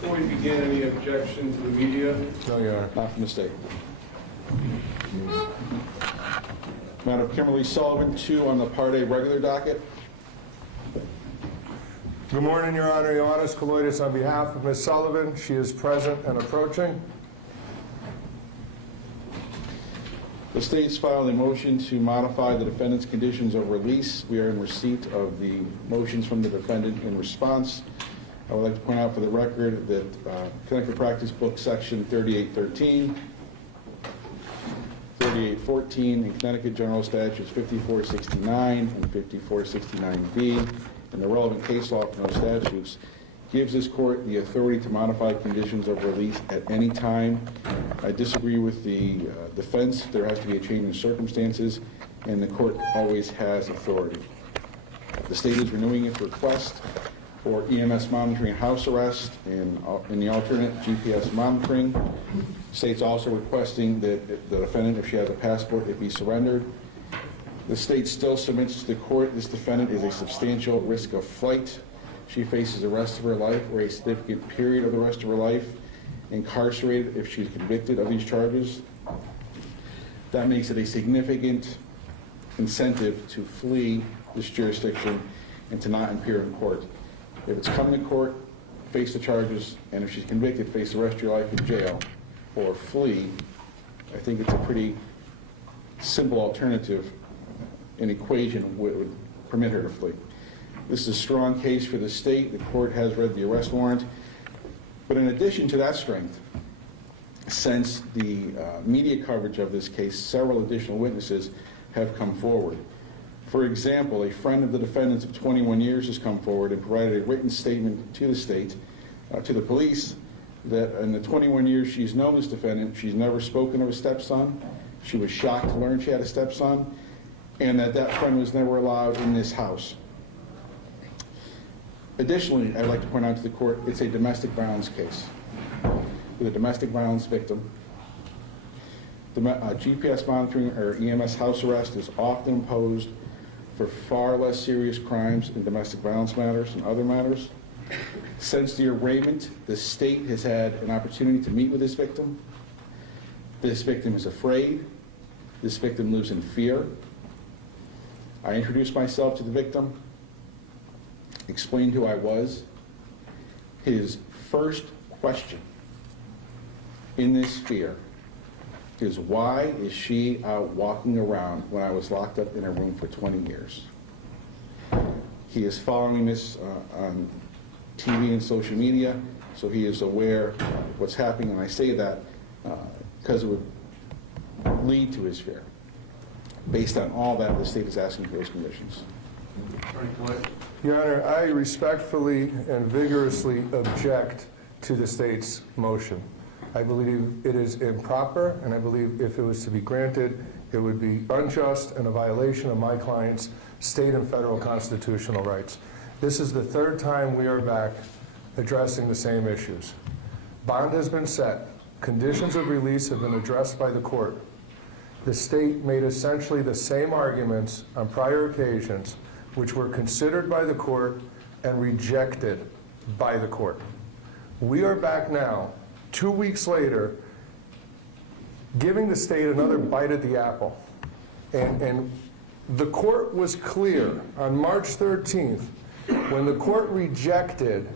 Before we begin, any objection to the media? No, Your Honor. Not from the state. Madam Kimberly Sullivan, 2 on the Part A regular docket. Good morning, Your Honor. Ioannis Kaloidis on behalf of Ms. Sullivan. She is present and approaching. The state's filed a motion to modify the defendant's conditions of release. We are in receipt of the motions from the defendant in response. I would like to point out for the record that Connecticut Practice Book Section 3813, 3814, and Connecticut General Statutes 5469 and 5469B, and the relevant case law for those statutes, gives this court the authority to modify conditions of release at any time. I disagree with the defense. There has to be a change in circumstances, and the court always has authority. The state is renewing its request for EMS monitoring house arrest and in the alternate GPS monitoring. The state's also requesting that the defendant, if she has a passport, it be surrendered. The state still submits to the court this defendant is a substantial risk of flight. She faces the rest of her life or a significant period of the rest of her life incarcerated if she's convicted of these charges. That makes it a significant incentive to flee this jurisdiction and to not appear in court. If it's come to court, face the charges, and if she's convicted, face the rest of your life in jail or flee, I think it's a pretty simple alternative, an equation would permit her to flee. This is a strong case for the state. The court has read the arrest warrant. But in addition to that strength, since the media coverage of this case, several additional witnesses have come forward. For example, a friend of the defendant's of 21 years has come forward and provided a written statement to the state, to the police, that in the 21 years she's known this defendant, she's never spoken of a stepson. She was shocked to learn she had a stepson, and that friend was never allowed in this house. Additionally, I'd like to point out to the court, it's a domestic violence case with a domestic violence victim. The GPS monitoring or EMS house arrest is often imposed for far less serious crimes in domestic violence matters and other matters. Since the arraignment, the state has had an opportunity to meet with this victim. This victim is afraid. This victim lives in fear. I introduced myself to the victim, explained who I was. His first question in this fear is, why is she out walking around when I was locked up in a room for 20 years? He is following this on TV and social media, so he is aware of what's happening, and I say that because it would lead to his fear. Based on all that, the state is asking for those conditions. Your Honor, I respectfully and vigorously object to the state's motion. I believe it is improper, and I believe if it was to be granted, it would be unjust and a violation of my client's state and federal constitutional rights. This is the third time we are back addressing the same issues. Bond has been set. Conditions of release have been addressed by the court. The state made essentially the same arguments on prior occasions, which were considered by the court and rejected by the court. We are back now, 2 weeks later, giving the state another bite at the apple. And the court was clear on March 13th when the court rejected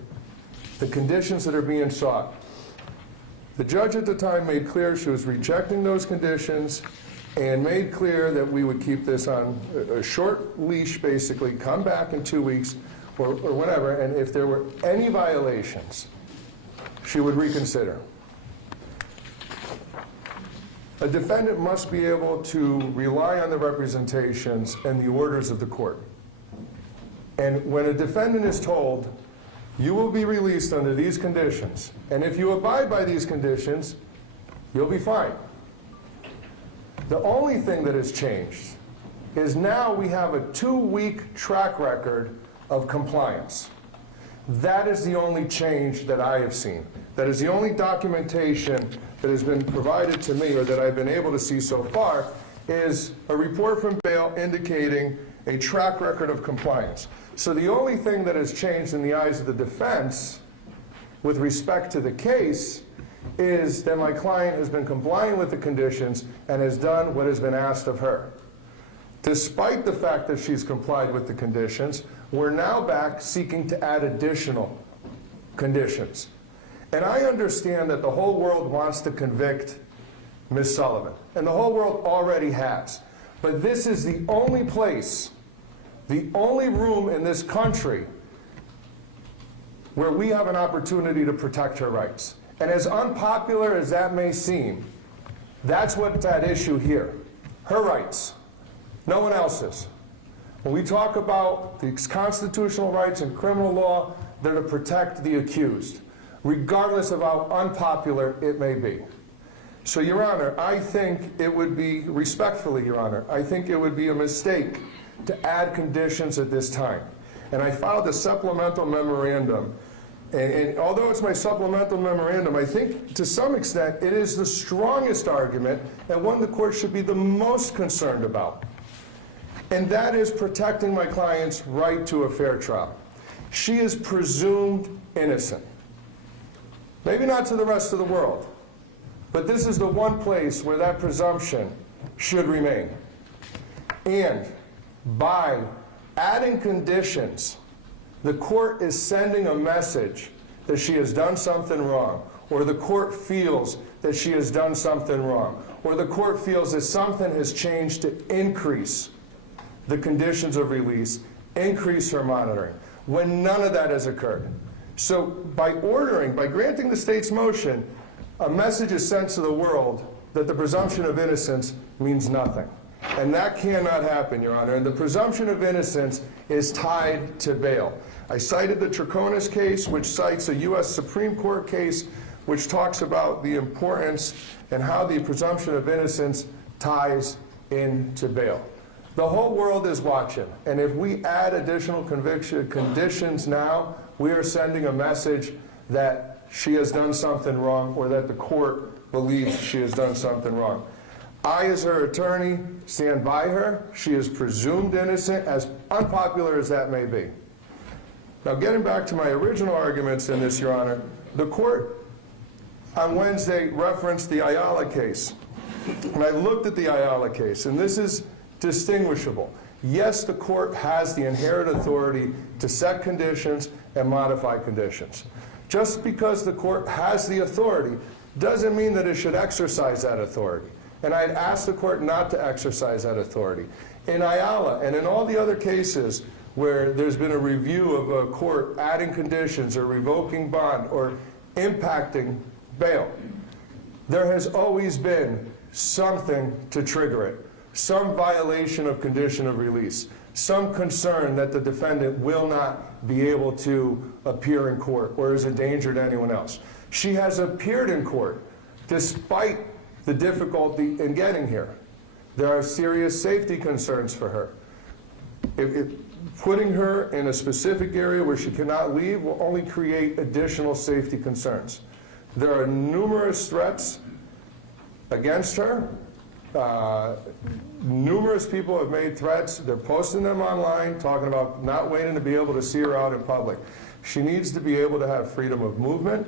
the conditions that are being sought. The judge at the time made clear she was rejecting those conditions and made clear that we would keep this on a short leash, basically, come back in 2 weeks or whatever, and if there were any violations, she would reconsider. A defendant must be able to rely on the representations and the orders of the court. And when a defendant is told, you will be released under these conditions, and if you abide by these conditions, you'll be fine. The only thing that has changed is now we have a 2-week track record of compliance. That is the only change that I have seen. That is the only documentation that has been provided to me, or that I've been able to see so far, is a report from bail indicating a track record of compliance. So the only thing that has changed in the eyes of the defense with respect to the case is that my client has been complying with the conditions and has done what has been asked of her. Despite the fact that she's complied with the conditions, we're now back seeking to add additional conditions. And I understand that the whole world wants to convict Ms. Sullivan, and the whole world already has. But this is the only place, the only room in this country where we have an opportunity to protect her rights. And as unpopular as that may seem, that's what's at issue here. Her rights, no one else's. When we talk about the constitutional rights in criminal law, they're to protect the accused, regardless of how unpopular it may be. So, Your Honor, I think it would be, respectfully, Your Honor, I think it would be a mistake to add conditions at this time. And I filed a supplemental memorandum. And although it's my supplemental memorandum, I think to some extent it is the strongest argument and one the court should be the most concerned about. And that is protecting my client's right to a fair trial. She is presumed innocent. Maybe not to the rest of the world, but this is the one place where that presumption should remain. And by adding conditions, the court is sending a message that she has done something wrong, or the court feels that she has done something wrong, or the court feels that something has changed to increase the conditions of release, increase her monitoring, when none of that has occurred. So by granting the state's motion, a message is sent to the world that the presumption of innocence means nothing. And that cannot happen, Your Honor. And the presumption of innocence is tied to bail. I cited the Troconis case, which cites a U.S. Supreme Court case, which talks about the importance and how the presumption of innocence ties into bail. The whole world is watching, and if we add additional conditions now, we are sending a message that she has done something wrong, or that the court believes she has done something wrong. I, as her attorney, stand by her. She is presumed innocent, as unpopular as that may be. Now, getting back to my original arguments in this, Your Honor, the court on Wednesday referenced the Ayala case. And I looked at the Ayala case, and this is distinguishable. Yes, the court has the inherent authority to set conditions and modify conditions. Just because the court has the authority doesn't mean that it should exercise that authority. And I'd ask the court not to exercise that authority. In Ayala and in all the other cases where there's been a review of a court adding conditions or revoking bond or impacting bail, there has always been something to trigger it. Some violation of condition of release, some concern that the defendant will not be able to appear in court or is a danger to anyone else. She has appeared in court despite the difficulty in getting here. There are serious safety concerns for her. Putting her in a specific area where she cannot leave will only create additional safety concerns. There are numerous threats against her. Numerous people have made threats. They're posting them online, talking about not waiting to be able to see her out in public. She needs to be able to have freedom of movement,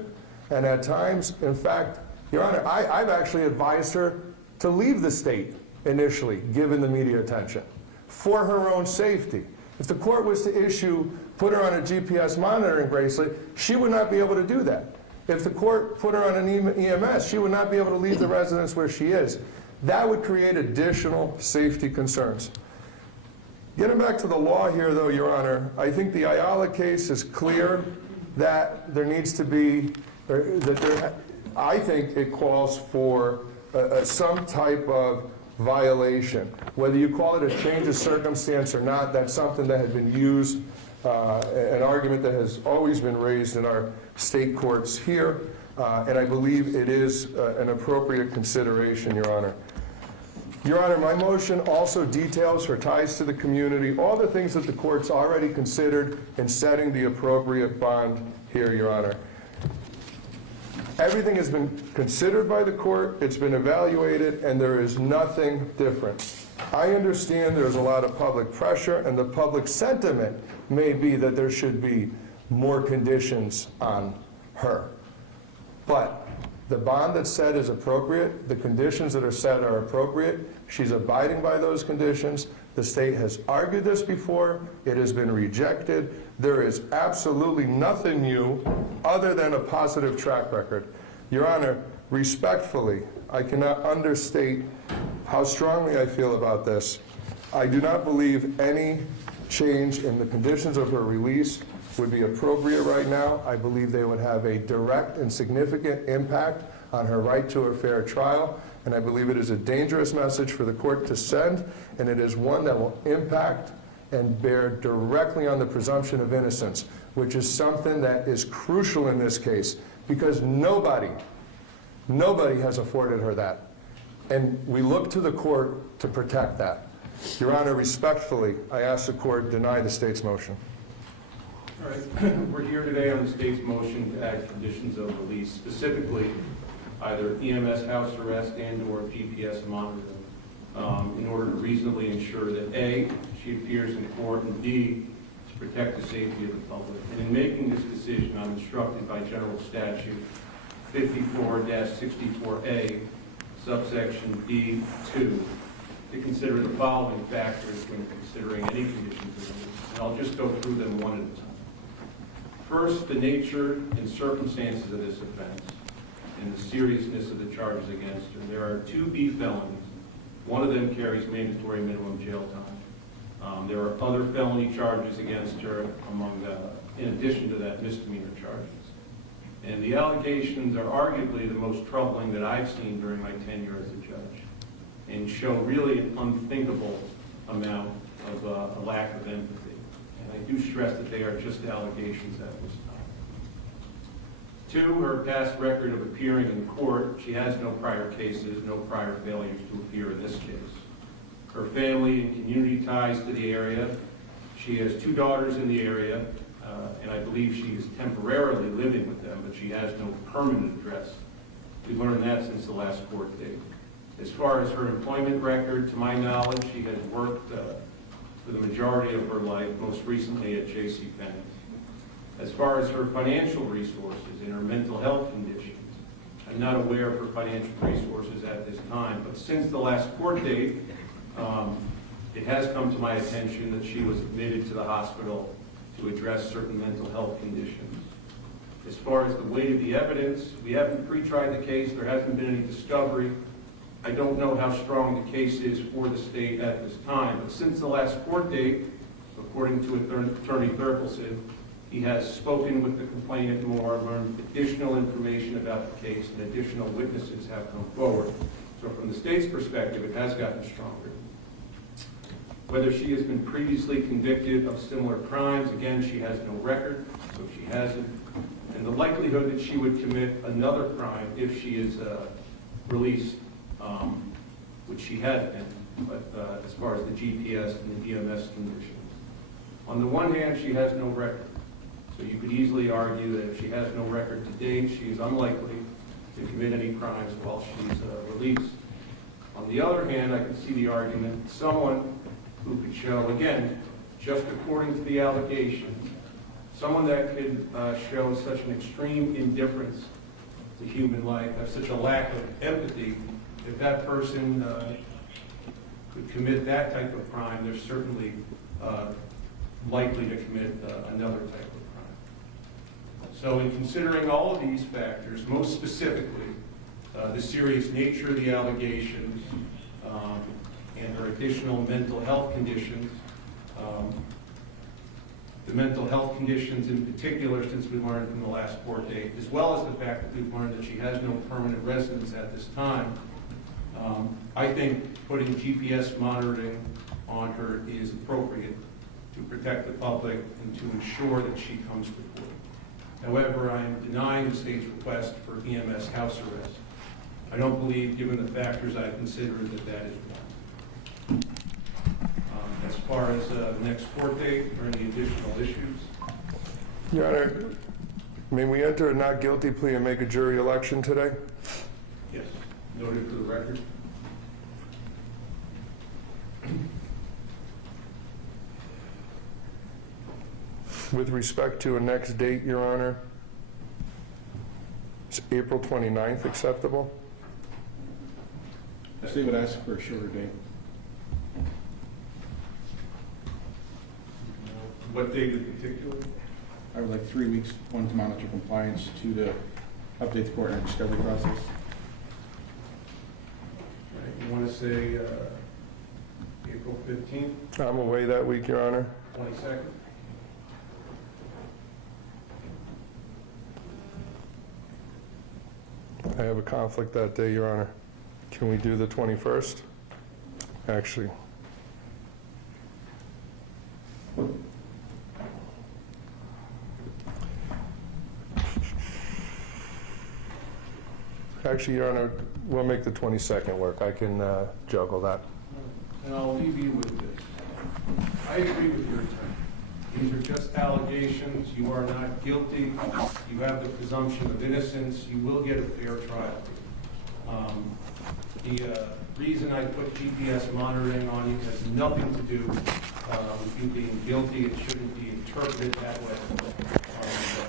and at times, in fact, Your Honor, I've actually advised her to leave the state initially, given the media attention, for her own safety. If the court was to put her on a GPS monitoring bracelet, she would not be able to do that. If the court put her on an EMS, she would not be able to leave the residence where she is. That would create additional safety concerns. Getting back to the law here, though, Your Honor, I think the Ayala case is clear that there needs to be, I think it calls for some type of violation. Whether you call it a change of circumstance or not, that's something that had been used, an argument that has always been raised in our state courts here, and I believe it is an appropriate consideration, Your Honor. Your Honor, my motion also details her ties to the community, all the things that the court's already considered in setting the appropriate bond here, Your Honor. Everything has been considered by the court, it's been evaluated, and there is nothing different. I understand there's a lot of public pressure, and the public sentiment may be that there should be more conditions on her. But the bond that's set is appropriate, the conditions that are set are appropriate, she's abiding by those conditions, the state has argued this before, it has been rejected, there is absolutely nothing new other than a positive track record. Your Honor, respectfully, I cannot understate how strongly I feel about this. I do not believe any change in the conditions of her release would be appropriate right now. I believe they would have a direct and significant impact on her right to a fair trial, and I believe it is a dangerous message for the court to send, and it is one that will impact and bear directly on the presumption of innocence, which is something that is crucial in this case, because nobody has afforded her that. And we look to the court to protect that. Your Honor, respectfully, I ask the court deny the state's motion. All right, we're here today on the state's motion to add conditions of release, specifically either EMS house arrest and/or GPS monitoring, in order to reasonably ensure that A, she appears in court, and B, to protect the safety of the public. And in making this decision, I'm instructed by General Statute 54-64A, subsection D2, to consider the following factors when considering any conditions of release. And I'll just go through them one at a time. First, the nature and circumstances of this offense and the seriousness of the charges against her. There are 2 B felonies. One of them carries mandatory minimum jail time. There are other felony charges against her, in addition to that, misdemeanor charges. And the allegations are arguably the most troubling that I've seen during my tenure as a judge, and show really an unthinkable amount of a lack of empathy. And I do stress that they are just allegations at this time. 2, her past record of appearing in court. She has no prior cases, no prior failures to appear in this case. Her family and community ties to the area. She has 2 daughters in the area, and I believe she is temporarily living with them, but she has no permanent address. We learned that since the last court date. As far as her employment record, to my knowledge, she has worked for the majority of her life, most recently at JCPenney. As far as her financial resources and her mental health conditions, I'm not aware of her financial resources at this time, but since the last court date, it has come to my attention that she was admitted to the hospital to address certain mental health conditions. As far as the weight of the evidence, we haven't pre-tried the case, there hasn't been any discovery. I don't know how strong the case is for the state at this time, but since the last court date, according to Attorney Thurkelson, he has spoken with the complainant more, learned additional information about the case, and additional witnesses have come forward. So from the state's perspective, it has gotten stronger. Whether she has been previously convicted of similar crimes, again, she has no record, so she hasn't. And the likelihood that she would commit another crime if she is released, which she has been, but as far as the GPS and the DMS conditions. On the one hand, she has no record. So you could easily argue that if she has no record to date, she is unlikely to commit any crimes while she's released. On the other hand, I can see the argument that someone who could show, again, just according to the allegations, someone that could show such an extreme indifference to human life, such a lack of empathy, if that person could commit that type of crime, they're certainly likely to commit another type of crime. So in considering all of these factors, most specifically the serious nature of the allegations and her additional mental health conditions, the mental health conditions in particular, since we learned from the last court date, as well as the fact that we've learned that she has no permanent residence at this time, I think putting GPS monitoring on her is appropriate to protect the public and to ensure that she comes to court. However, I am denying the state's request for EMS house arrest. I don't believe, given the factors I consider, that that is wrong. As far as the next court date or any additional issues? Your Honor, may we enter a not guilty plea and make a jury election today? Yes. Noted for the record. With respect to a next date, Your Honor, Is April 29th acceptable? They would ask for a shorter date. What date in particular? I would like 3 weeks, one to monitor compliance, two to update the court on discovery process. You want to say April 15th, I'm away that week, Your Honor. 22nd? I have a conflict that day, Your Honor. Can we do the 21st? Actually, Your Honor, we'll make the 22nd work. I can juggle that. And I'll leave you with this. I agree with your attorney. These are just allegations. You are not guilty. You have the presumption of innocence. You will get a fair trial. The reason I put GPS monitoring on you has nothing to do with you being guilty. It shouldn't be interpreted that way.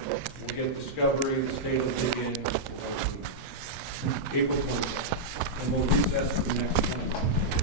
We'll get discovery. The state will dig in April 20th, and we'll recess for the next one.